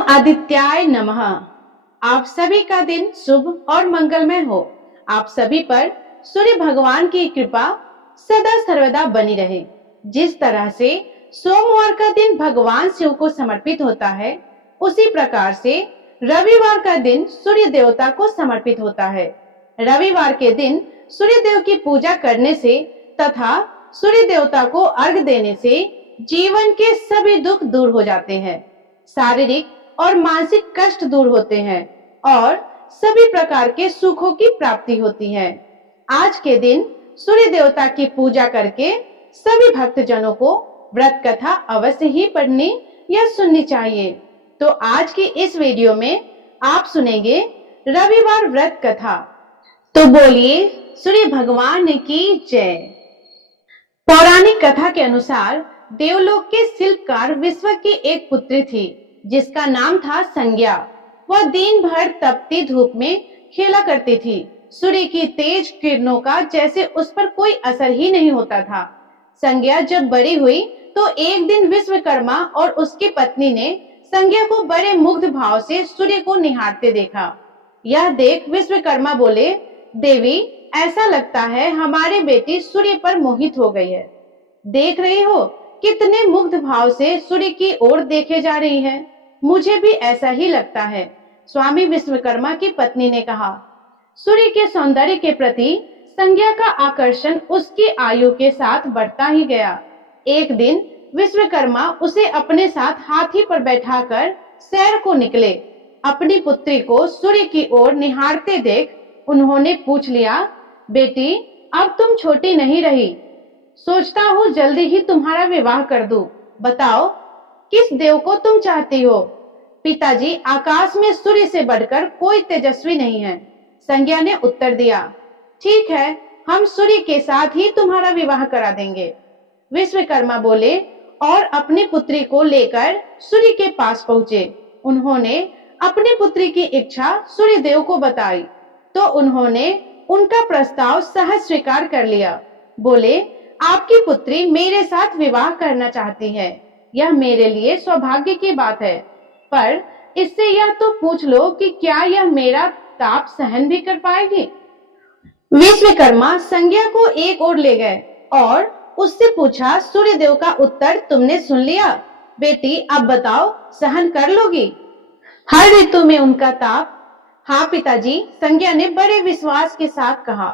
ओम आदित्याय नमः। आप सभी का दिन शुभ और मंगलमय हो। आप सभी पर सूर्य भगवान की कृपा सदा सर्वदा बनी रहे। जिस तरह से सोमवार का दिन भगवान शिव को समर्पित होता है, उसी प्रकार से रविवार का दिन सूर्य देवता को समर्पित होता है। रविवार के दिन सूर्य देव की पूजा करने से तथा सूर्य देवता को अर्घ देने से जीवन के सभी दुख दूर हो जाते हैं, शारीरिक और मानसिक कष्ट दूर होते हैं और सभी प्रकार के सुखों की प्राप्ति होती है। आज के दिन सूर्य देवता की पूजा करके सभी भक्तजनों को व्रत कथा अवश्य ही पढ़नी या सुननी चाहिए। तो आज की इस वीडियो में आप सुनेंगे रविवार व्रत कथा। तो बोलिए सूर्य भगवान की जय। पौराणिक कथा के अनुसार देवलोक के शिल्पकार विश्व की एक पुत्री थी जिसका नाम था संज्ञा। वह दिन भर तपती धूप में खेला करती थी। सूर्य की तेज किरणों का जैसे उस पर कोई असर ही नहीं होता था। संज्ञा जब बड़ी हुई तो एक दिन विश्वकर्मा और उसकी पत्नी ने संज्ञा को बड़े मुग्ध भाव से सूर्य को निहारते देखा। यह देख विश्वकर्मा बोले, देवी, ऐसा लगता है हमारी बेटी सूर्य पर मोहित हो गई है। देख रही हो कितने मुग्ध भाव से सूर्य की ओर देखे जा रही है। मुझे भी ऐसा ही लगता है। स्वामी विश्वकर्मा की पत्नी ने कहा। सूर्य के सौंदर्य के प्रति संज्ञा का आकर्षण उसकी आयु के साथ बढ़ता ही गया। एक दिन विश्वकर्मा उसे अपने साथ हाथी पर बैठाकर सैर को निकले। अपनी पुत्री को सूर्य की ओर निहारते देख उन्होंने पूछ लिया, बेटी, अब तुम छोटी नहीं रही। सोचता हूँ जल्दी ही तुम्हारा विवाह कर दूं। बताओ किस देव को तुम चाहती हो? पिताजी, आकाश में सूर्य से बढ़कर कोई तेजस्वी नहीं है। संज्ञा ने उत्तर दिया। ठीक है, हम सूर्य के साथ ही तुम्हारा विवाह करा देंगे। विश्वकर्मा बोले और अपनी पुत्री को लेकर सूर्य के पास पहुंचे। उन्होंने अपनी पुत्री की इच्छा सूर्य देव को बताई तो उन्होंने उनका प्रस्ताव सहज स्वीकार कर लिया। बोले, आपकी पुत्री मेरे साथ विवाह करना चाहती है। यह मेरे लिए सौभाग्य की बात है, पर इससे यह तो पूछ लो कि क्या यह मेरा ताप सहन भी कर पाएगी? विश्वकर्मा संज्ञा को एक ओर ले गए और उससे पूछा, सूर्य देव का उत्तर तुमने सुन लिया? बेटी, अब बताओ, सहन कर लोगी हर ऋतु में उनका ताप? हाँ पिताजी, संज्ञा ने बड़े विश्वास के साथ कहा।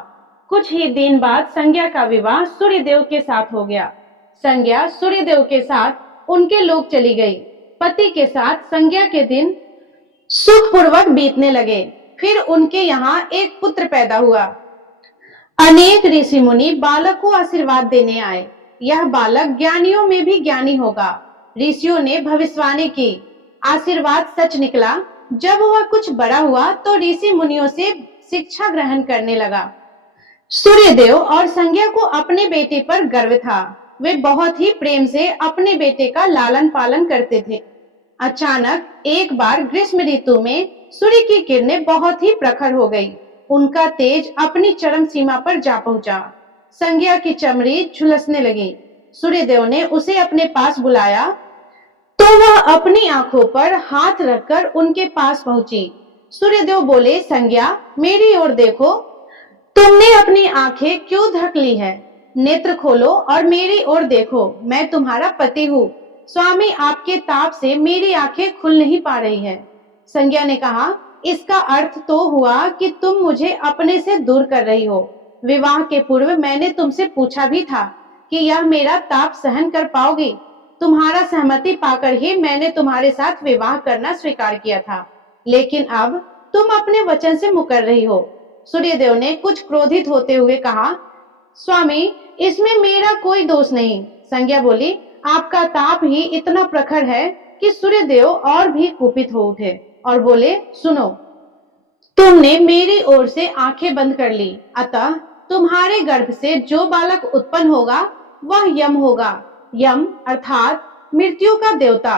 कुछ ही दिन बाद संज्ञा का विवाह सूर्यदेव के साथ हो गया। संज्ञा सूर्यदेव के साथ उनके लोक चली गई। पति के साथ संज्ञा के दिन सुखपूर्वक बीतने लगे। फिर उनके यहाँ एक पुत्र पैदा हुआ। अनेक ऋषि मुनि बालक को आशीर्वाद देने आए। यह बालक ज्ञानियों में भी ज्ञानी होगा। ऋषियों ने भविष्यवाणी की। आशीर्वाद सच निकला। जब वह कुछ बड़ा हुआ तो ऋषि मुनियों से शिक्षा ग्रहण करने लगा। सूर्यदेव और संज्ञा को अपने बेटे पर गर्व था। वे बहुत ही प्रेम से अपने बेटे का लालन पालन करते थे। अचानक एक बार ग्रीष्म ऋतु में सूर्य की किरणें बहुत ही प्रखर हो गई। उनका तेज अपनी चरम सीमा पर जा पहुंचा। संज्ञा की चमड़ी झुलसने लगी। सूर्यदेव ने उसे अपने पास बुलाया तो वह अपनी आंखों पर हाथ रखकर उनके पास पहुंची। सूर्यदेव बोले, संज्ञा, मेरी ओर देखो। तुमने अपनी आंखें क्यों ढक ली है? नेत्र खोलो और मेरी ओर देखो। मैं तुम्हारा पति हूँ। स्वामी, आपके ताप से मेरी आंखें खुल नहीं पा रही है। संज्ञा ने कहा, इसका अर्थ तो हुआ कि तुम मुझे अपने से दूर कर रही हो। विवाह के पूर्व मैंने तुमसे पूछा भी था कि यह मेरा ताप सहन कर पाओगी। तुम्हारा सहमति पाकर ही मैंने तुम्हारे साथ विवाह करना स्वीकार किया था, लेकिन अब तुम अपने वचन से मुकर रही हो। सूर्यदेव ने कुछ क्रोधित होते हुए कहा, स्वामी, इसमें मेरा कोई दोष नहीं। संज्ञा बोली, आपका ताप ही इतना प्रखर है कि सूर्यदेव और भी कुपित हो उठे और बोले, सुनो, तुमने मेरी ओर से आंखें बंद कर ली, अतः तुम्हारे गर्भ से जो बालक उत्पन्न होगा वह यम होगा। यम अर्थात मृत्यु का देवता।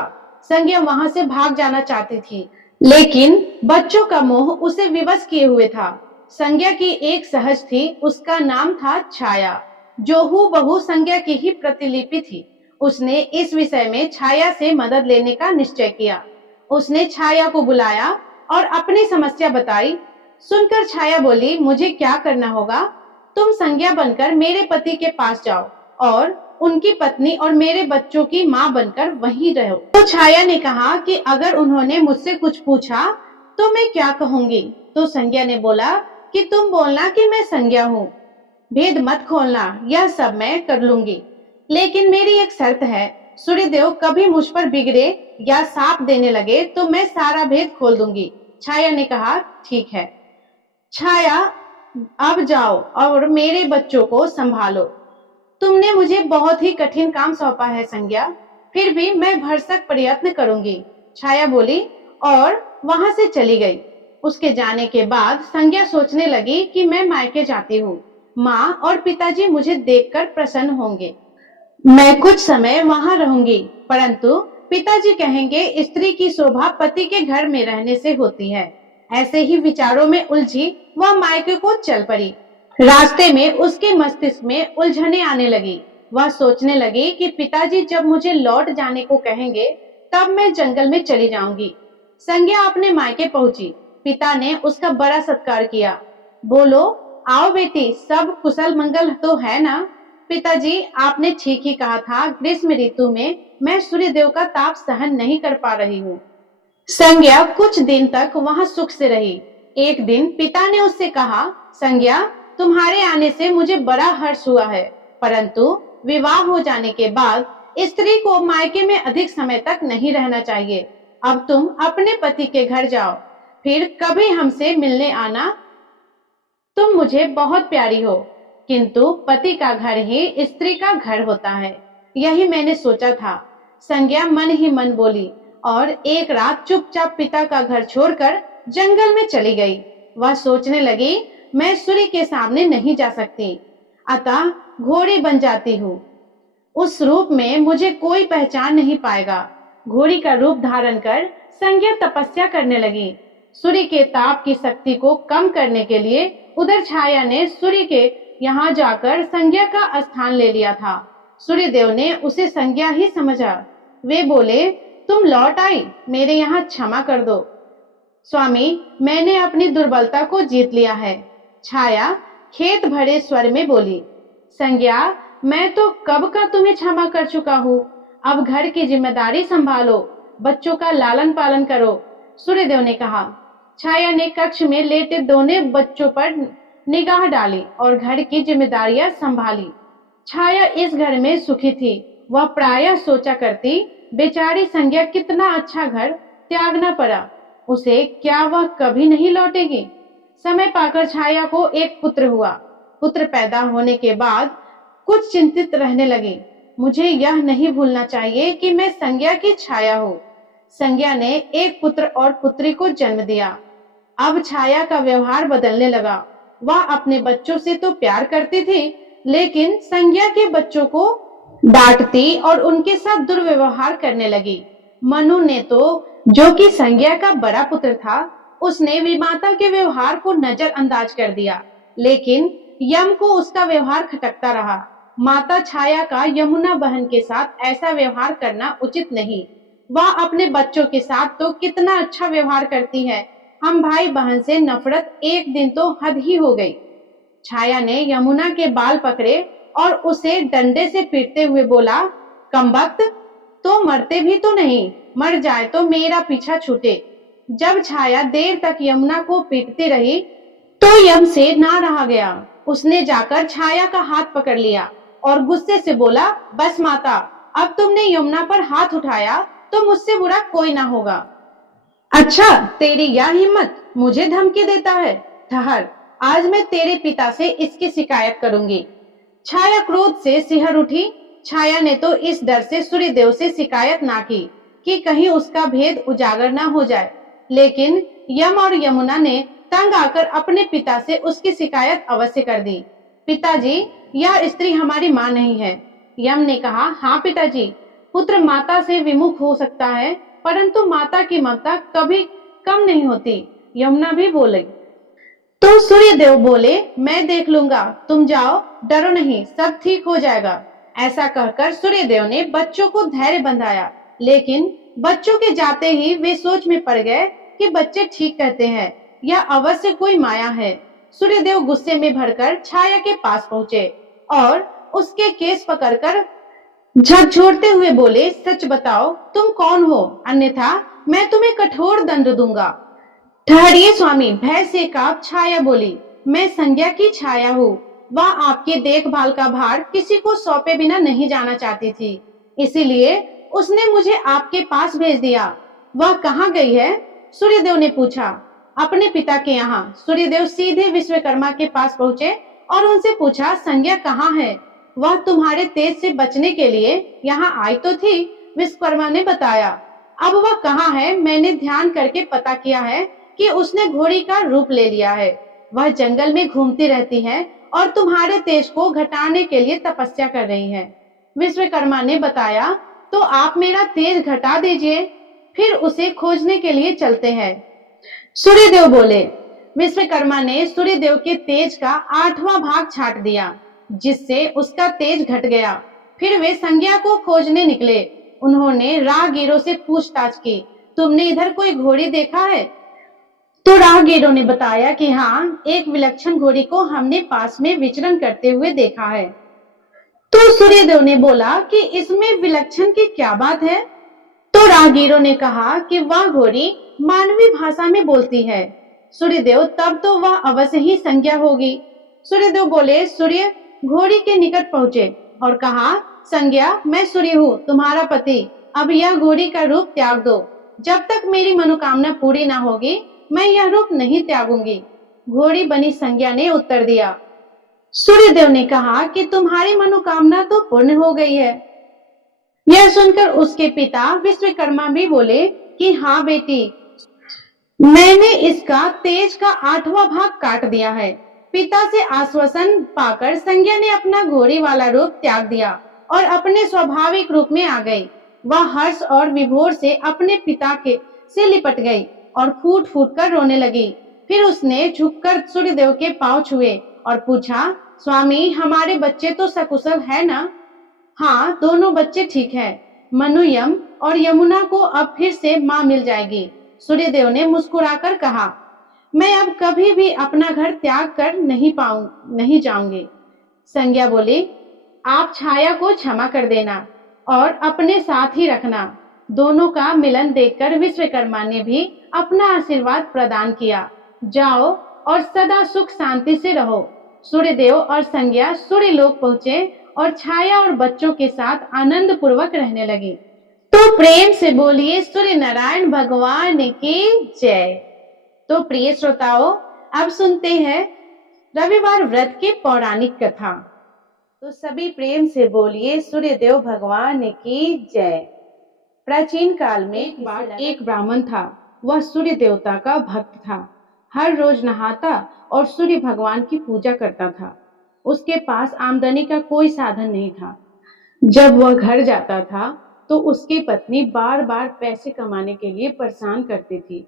संज्ञा वहां से भाग जाना चाहती थी, लेकिन बच्चों का मोह उसे विवश किए हुए था। संज्ञा की एक सहज थी, उसका नाम था छाया, जो हूबहू संज्ञा की ही प्रतिलिपि थी। उसने इस विषय में छाया से मदद लेने का निश्चय किया उसने छाया को बुलाया और अपनी समस्या बताई। सुनकर छाया बोली, मुझे क्या करना होगा? तुम संज्ञा बनकर मेरे पति के पास जाओ और उनकी पत्नी और मेरे बच्चों की माँ बनकर वहीं रहो। तो छाया ने कहा कि अगर उन्होंने मुझसे कुछ पूछा तो मैं क्या कहूंगी? तो संज्ञा ने बोला कि तुम बोलना कि मैं संज्ञा हूँ, भेद मत खोलना, यह सब मैं कर लूंगी, लेकिन मेरी एक शर्त है, सूर्यदेव कभी मुझ पर बिगड़े या साप देने लगे तो मैं सारा भेद खोल दूंगी। छाया ने कहा, ठीक है। छाया, अब जाओ और मेरे बच्चों को संभालो। तुमने मुझे बहुत ही कठिन काम सौंपा है संज्ञा, फिर भी मैं भरसक प्रयत्न करूंगी, छाया बोली और वहां से चली गई। उसके जाने के बाद संज्ञा सोचने लगी कि मैं मायके जाती हूँ, माँ और पिताजी मुझे देखकर प्रसन्न होंगे, मैं कुछ समय वहां रहूंगी, परंतु पिताजी कहेंगे स्त्री की शोभा पति के घर में रहने से होती है। ऐसे ही विचारों में उलझी वह मायके को चल पड़ी। रास्ते में उसके मस्तिष्क में उलझने आने लगी। वह सोचने लगी कि पिताजी जब मुझे लौट जाने को कहेंगे तब मैं जंगल में चली जाऊंगी। संज्ञा अपने मायके पहुंची। पिता ने उसका बड़ा सत्कार किया। बोलो, आओ बेटी, सब कुशल मंगल तो है ना? पिताजी, आपने ठीक ही कहा था, ग्रीष्म ऋतु में मैं सूर्यदेव का ताप सहन नहीं कर पा रही हूँ। संज्ञा कुछ दिन तक वहां सुख से रही। एक दिन पिता ने उससे कहा, संज्ञा, तुम्हारे आने से मुझे बड़ा हर्ष हुआ है, परंतु विवाह हो जाने के बाद स्त्री को मायके में अधिक समय तक नहीं रहना चाहिए। अब तुम अपने पति के घर जाओ, फिर कभी हमसे मिलने आना। तुम मुझे बहुत प्यारी हो, किंतु पति का घर ही स्त्री का घर होता है, यही मैंने सोचा था। संज्ञा मन ही मन बोली और एक रात चुपचाप पिता का घर छोड़कर जंगल में चली गई। वह सोचने लगी, मैं सूर्य के सामने नहीं जा सकती, अतः घोड़ी बन जाती हूँ। उस रूप में मुझे कोई पहचान नहीं पाएगा। घोड़ी का रूप धारण कर संज्ञा तपस्या करने लगी। सूर्य के ताप की शक्ति को कम करने के लिए उधर छाया ने सूर्य के यहाँ जाकर संज्ञा का स्थान ले लिया था। सूर्यदेव ने उसे संज्ञा ही समझा। वे बोले, तुम लौट आई, मेरे यहाँ क्षमा कर दो। स्वामी, मैंने अपनी दुर्बलता को जीत लिया है। छाया खेत भरे स्वर में बोली, संज्ञा, मैं तो कब का तुम्हें क्षमा कर चुका हूँ, अब घर की जिम्मेदारी संभालो, बच्चों का लालन पालन करो, सूर्यदेव ने कहा। छाया ने कक्ष में लेटे दोनों बच्चों पर निगाह डाली और घर की जिम्मेदारियां संभाली। छाया इस घर में सुखी थी। वह प्रायः सोचा करती, बेचारी संज्ञा कितना अच्छा घर त्यागना पड़ा उसे, क्या वह कभी नहीं लौटेगी? समय पाकर छाया को एक पुत्र हुआ। पुत्र पैदा होने के बाद कुछ चिंतित रहने लगी। मुझे यह नहीं भूलना चाहिए कि मैं संज्ञा की छाया हूँ। संज्ञा ने एक पुत्र और पुत्री को जन्म दिया। अब छाया का व्यवहार बदलने लगा। वह अपने बच्चों से तो प्यार करती थी, लेकिन संज्ञा के बच्चों को डांटती और उनके साथ दुर्व्यवहार करने लगी। मनु ने तो, जो कि संज्ञा का बड़ा पुत्र था, उसने विमाता के व्यवहार को नजरअंदाज कर दिया, लेकिन यम को उसका व्यवहार खटकता रहा। माता छाया का यमुना बहन के साथ ऐसा व्यवहार करना उचित नहीं। वह अपने बच्चों के साथ तो कितना अच्छा व्यवहार करती है, हम भाई बहन से नफरत एक दिन तो हद ही हो गई। छाया ने यमुना के बाल पकड़े और उसे डंडे से पीटते हुए बोला, कमबख्त, तो मरते भी तो नहीं, मर जाए तो मेरा पीछा छूटे। जब छाया देर तक यमुना को पीटती रही तो यम से ना रहा गया। उसने जाकर छाया का हाथ पकड़ लिया और गुस्से से बोला, बस माता, अब तुमने यमुना पर हाथ उठाया तो मुझसे बुरा कोई ना होगा। अच्छा, तेरी यह हिम्मत, मुझे धमकी देता है? ठहर, आज मैं तेरे पिता से इसकी शिकायत करूंगी। छाया क्रोध से सिहर उठी। छाया ने तो इस डर से सूर्यदेव से शिकायत ना की कि कहीं उसका भेद उजागर ना हो जाए, लेकिन यम और यमुना ने तंग आकर अपने पिता से उसकी शिकायत अवश्य कर दी। पिताजी, यह स्त्री हमारी माँ नहीं है। यम ने कहा, हाँ पिताजी, पुत्र माता से विमुख हो सकता है, परंतु माता की ममता कभी कम नहीं होती। यमुना भी बोले। तो सूर्यदेव बोले, मैं देख लूंगा, तुम जाओ, डरो नहीं, सब ठीक हो जाएगा। ऐसा कहकर सूर्यदेव ने बच्चों को धैर्य बंधाया, लेकिन बच्चों के जाते ही वे सोच में पड़ गए कि बच्चे ठीक कहते हैं, यह अवश्य कोई माया है। सूर्यदेव गुस्से में भरकर छाया के पास पहुंचे और उसके केस पकड़कर झकझोरते हुए बोले, सच बताओ तुम कौन हो, अन्यथा मैं तुम्हें कठोर दंड दूंगा। ठहरिए स्वामी, भय से कांप छाया बोली, मैं संज्ञा की छाया हूँ। वह आपकी देखभाल का भार किसी को सौंपे बिना नहीं जाना चाहती थी, इसीलिए उसने मुझे आपके पास भेज दिया। वह कहाँ गई है? सूर्यदेव ने पूछा। अपने पिता के यहाँ। सूर्यदेव सीधे विश्वकर्मा के पास पहुंचे और उनसे पूछा, संज्ञा कहाँ है? वह तुम्हारे तेज से बचने के लिए यहाँ आई तो थी, विश्वकर्मा ने बताया। अब वह कहाँ है? मैंने ध्यान करके पता किया है कि उसने घोड़ी का रूप ले लिया है। वह जंगल में घूमती रहती है और तुम्हारे तेज को घटाने के लिए तपस्या कर रही है, विश्वकर्मा ने बताया। तो आप मेरा तेज घटा दीजिए, फिर उसे खोजने के लिए चलते हैं, सूर्यदेव बोले। विश्वकर्मा ने सूर्यदेव के तेज का 8वां भाग छाट दिया, जिससे उसका तेज घट गया। फिर वे संज्ञा को खोजने निकले। उन्होंने राहगीरों से पूछताछ की, तुमने इधर कोई घोड़ी देखा है? तो राहगीरों ने बताया कि हाँ, एक विलक्षण घोड़ी को हमने पास में विचरण करते हुए देखा है। तो सूर्यदेव ने बोला कि इसमें विलक्षण की क्या बात है? तो राहगीरों ने कहा कि वह घोड़ी मानवीय भाषा में बोलती है। सूर्यदेव, तब तो वह अवश्य ही संज्ञा होगी। सूर्यदेव बोले। सूर्य घोड़ी के निकट पहुंचे और कहा, संज्ञा, मैं सूर्य हूँ, तुम्हारा पति। अब यह घोड़ी का रूप त्याग दो। जब तक मेरी मनोकामना पूरी ना होगी, मैं यह रूप नहीं त्यागूंगी। घोड़ी बनी संज्ञा ने उत्तर दिया। सूर्यदेव ने कहा कि तुम्हारी मनोकामना तो पूर्ण हो गई है। यह सुनकर उसके पिता विश्वकर्मा भी बोले कि हाँ बेटी, मैंने इसका तेज का 8वां भाग काट दिया है। पिता से आश्वासन पाकर संज्ञा ने अपना घोड़ी वाला रूप त्याग दिया और अपने स्वाभाविक रूप में आ गई। वह हर्ष और विभोर से अपने पिता के से लिपट गई और फूट फूट कर रोने लगी। फिर उसने झुककर सूर्यदेव के पांव छुए और पूछा, स्वामी, हमारे बच्चे तो सकुशल है ना? हाँ, दोनों बच्चे ठीक हैं। मनुयम और यमुना को अब फिर से माँ मिल जाएगी। सूर्यदेव ने मुस्कुराकर कहा, मैं अब कभी भी अपना घर त्याग कर नहीं जाऊंगी। संज्ञा बोली, आप छाया को क्षमा कर देना और अपने साथ ही रखना। दोनों का मिलन देखकर विश्वकर्मा ने भी अपना आशीर्वाद प्रदान किया। जाओ और सदा सुख शांति से रहो। सूर्यदेव और संज्ञा सूर्यलोक पहुंचे और छाया और बच्चों के साथ आनंद पूर्वक रहने लगी। तो प्रेम से बोलिए सूर्य नारायण भगवान की जय। तो प्रिय श्रोताओं, अब सुनते हैं रविवार व्रत की पौराणिक कथा। तो सभी प्रेम से बोलिए सूर्यदेव भगवान की जय। प्राचीन काल में एक ब्राह्मण था। वह सूर्य देवता का भक्त था। हर रोज नहाता और सूर्य भगवान की पूजा करता था। उसके पास आमदनी का कोई साधन नहीं था। जब वह घर जाता था तो उसकी पत्नी बार बार पैसे कमाने के लिए परेशान करती थी,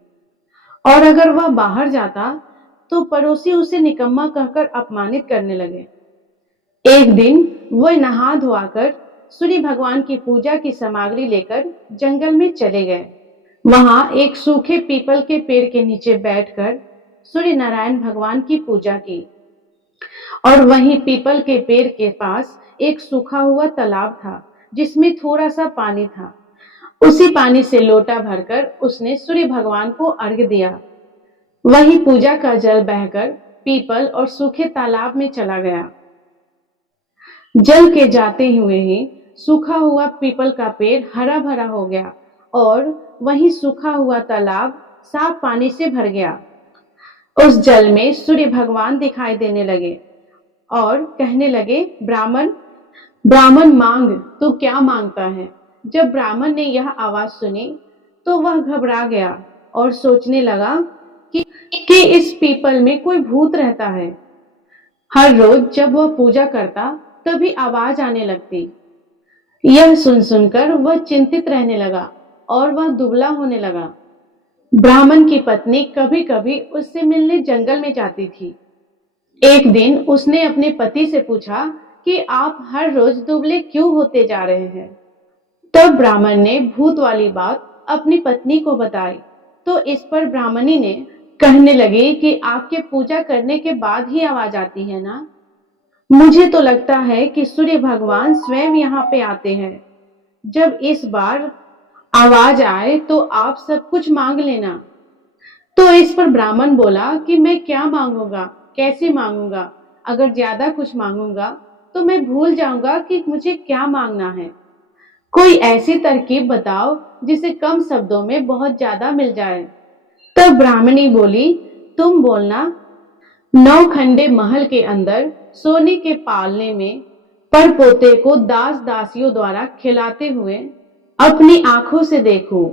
और अगर वह बाहर जाता तो पड़ोसी उसे निकम्मा कहकर अपमानित करने लगे। एक दिन वह नहा धोआकर सूर्य भगवान की पूजा की सामग्री लेकर जंगल में चले गए। वहां एक सूखे पीपल के पेड़ के नीचे बैठकर सूर्य नारायण भगवान की पूजा की, और वहीं पीपल के पेड़ के पास एक सूखा हुआ तालाब था जिसमें थोड़ा सा पानी था। उसी पानी से लोटा भरकर उसने सूर्य भगवान को अर्घ्य दिया। वही पूजा का जल बहकर पीपल और सूखे तालाब में चला गया। जल के जाते हुए ही सूखा हुआ पीपल का पेड़ हरा भरा हो गया और वही सूखा हुआ तालाब साफ पानी से भर गया। उस जल में सूर्य भगवान दिखाई देने लगे और कहने लगे, ब्राह्मण मांग, तू क्या मांगता है? जब ब्राह्मण ने यह आवाज सुनी तो वह घबरा गया और सोचने लगा कि इस पीपल में कोई भूत रहता है। हर रोज जब वह पूजा करता तभी आवाज आने लगती। यह सुनकर वह चिंतित रहने लगा और वह दुबला होने लगा। ब्राह्मण की पत्नी कभी कभी उससे मिलने जंगल में जाती थी। एक दिन उसने अपने पति से पूछा कि आप हर रोज दुबले क्यों होते जा रहे हैं? तब ब्राह्मण ने भूत वाली बात अपनी पत्नी को बताई। तो इस पर ब्राह्मणी ने कहने लगी कि आपके पूजा करने के बाद ही आवाज आती है ना? मुझे तो लगता है कि सूर्य भगवान स्वयं यहाँ पे आते हैं। जब इस बार आवाज आए तो आप सब कुछ मांग लेना। तो इस पर ब्राह्मण बोला कि मैं क्या मांगूंगा, कैसे मांगूंगा? अगर ज्यादा कुछ मांगूंगा तो मैं भूल जाऊंगा कि मुझे क्या मांगना है। कोई ऐसी तरकीब बताओ जिसे कम शब्दों में बहुत ज्यादा मिल जाए। तब ब्राह्मणी बोली, तुम बोलना, 9 खंडे महल के अंदर सोने के पालने में पर पोते को दास दासियों द्वारा खिलाते हुए अपनी आंखों से देखो।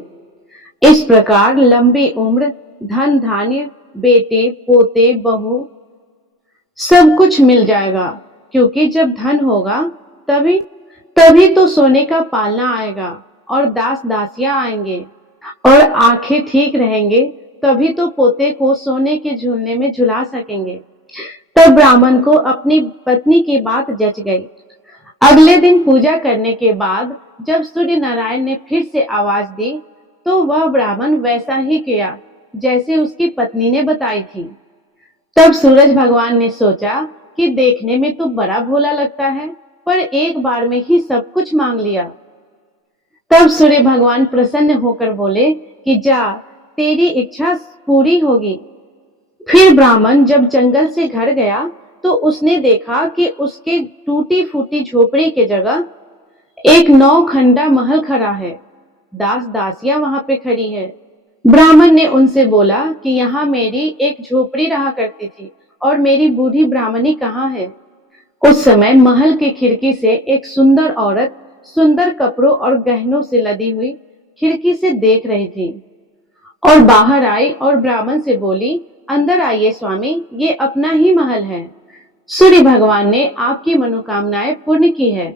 इस प्रकार लंबी उम्र, धन धान्य, बेटे पोते बहू सब कुछ मिल जाएगा, क्योंकि जब धन होगा तभी तभी तो सोने का पालना आएगा और दास दासियां आएंगे, और आंखें ठीक रहेंगे तभी तो पोते को सोने के झूलने में झुला सकेंगे। तब ब्राह्मण को अपनी पत्नी की बात जच गई। अगले दिन पूजा करने के बाद जब सूर्य नारायण ने फिर से आवाज दी तो वह ब्राह्मण वैसा ही किया जैसे उसकी पत्नी ने बताई थी। तब सूरज भगवान ने सोचा कि देखने में तो बड़ा भोला लगता है, पर एक बार में ही सब कुछ मांग लिया। तब सूर्य भगवान प्रसन्न होकर बोले कि जा, तेरी इच्छा पूरी होगी। फिर ब्राह्मण जब जंगल से घर गया तो उसने देखा कि उसके टूटी फूटी झोपड़ी के जगह एक 9 खंडा महल खड़ा है। दास दासियां वहां पे खड़ी है। ब्राह्मण ने उनसे बोला कि यहाँ मेरी एक झोपड़ी रहा करती थी और मेरी बूढ़ी ब्राह्मणी कहाँ है? उस समय महल की खिड़की से एक सुंदर औरत सुंदर कपड़ों और गहनों से लदी हुई खिड़की से देख रही थी और बाहर आई और ब्राह्मण से बोली, अंदर आइए स्वामी, ये अपना ही महल है। सूर्य भगवान ने आपकी मनोकामनाएं पूर्ण की है।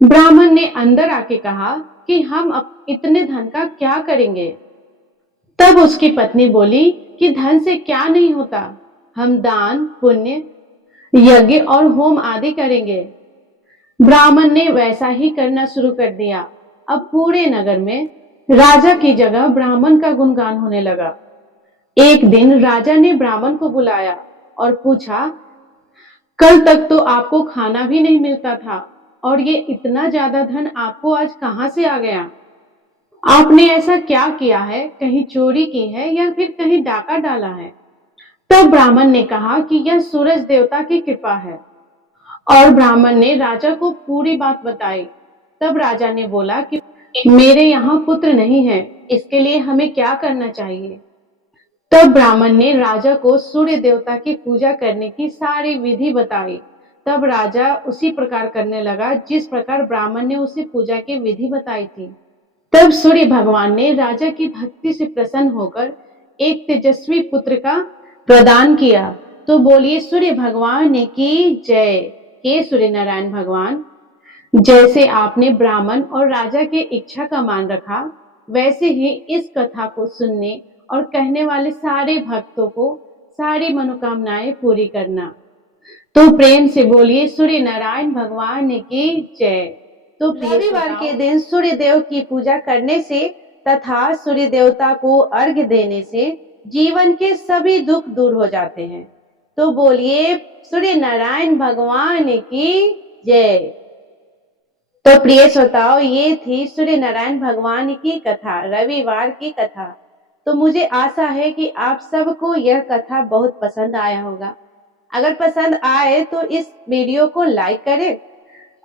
ब्राह्मण ने अंदर आके कहा कि हम अब इतने धन का क्या करेंगे? तब उसकी पत्नी बोली कि धन से क्या नहीं होता, हम दान पुण्य यज्ञ और होम आदि करेंगे। ब्राह्मण ने वैसा ही करना शुरू कर दिया। अब पूरे नगर में राजा की जगह ब्राह्मण का गुणगान होने लगा। एक दिन राजा ने ब्राह्मण को बुलाया और पूछा, कल तक तो आपको खाना भी नहीं मिलता था और ये इतना ज्यादा धन आपको आज कहां से आ गया? आपने ऐसा क्या किया है? कहीं चोरी की है या फिर कहीं डाका डाला है? तब ब्राह्मण ने कहा कि यह सूरज देवता की कृपा है, और ब्राह्मण ने राजा को पूरी बात बताई। तब राजा ने बोला कि मेरे यहाँ पुत्र नहीं है, इसके लिए हमें क्या करना चाहिए? तब ब्राह्मण ने राजा को सूर्य देवता की पूजा करने की सारी विधि बताई। तब राजा उसी प्रकार करने लगा जिस प्रकार ब्राह्मण ने उसे पूजा की विधि बताई थी। तब सूर्य भगवान ने राजा की भक्ति से प्रसन्न होकर एक तेजस्वी पुत्र का प्रदान किया। तो बोलिए सूर्य भगवान की जय। हे सूर्य नारायण भगवान, जैसे आपने ब्राह्मण और राजा की इच्छा का मान रखा, वैसे ही इस कथा को सुनने और कहने वाले सारे भक्तों को सारी मनोकामनाएं पूरी करना। तो प्रेम से बोलिए सूर्य नारायण भगवान की जय। तो रविवार के दिन सूर्य देव की पूजा करने से तथा सूर्य देवता को अर्घ्य देने से जीवन के सभी दुख दूर हो जाते हैं। तो बोलिए सूर्य नारायण भगवान की जय। तो प्रिय श्रोताओ, ये थी सूर्य नारायण भगवान की कथा, रविवार की कथा। तो मुझे आशा है कि आप सबको यह कथा बहुत पसंद आया होगा। अगर पसंद आए तो इस वीडियो को लाइक करें,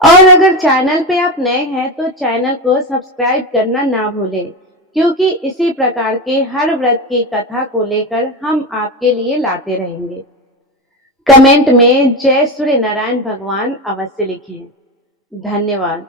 और अगर चैनल पे आप नए हैं तो चैनल को सब्सक्राइब करना ना भूलें, क्योंकि इसी प्रकार के हर व्रत की कथा को लेकर हम आपके लिए लाते रहेंगे। कमेंट में जय सूर्य नारायण भगवान अवश्य लिखें। धन्यवाद।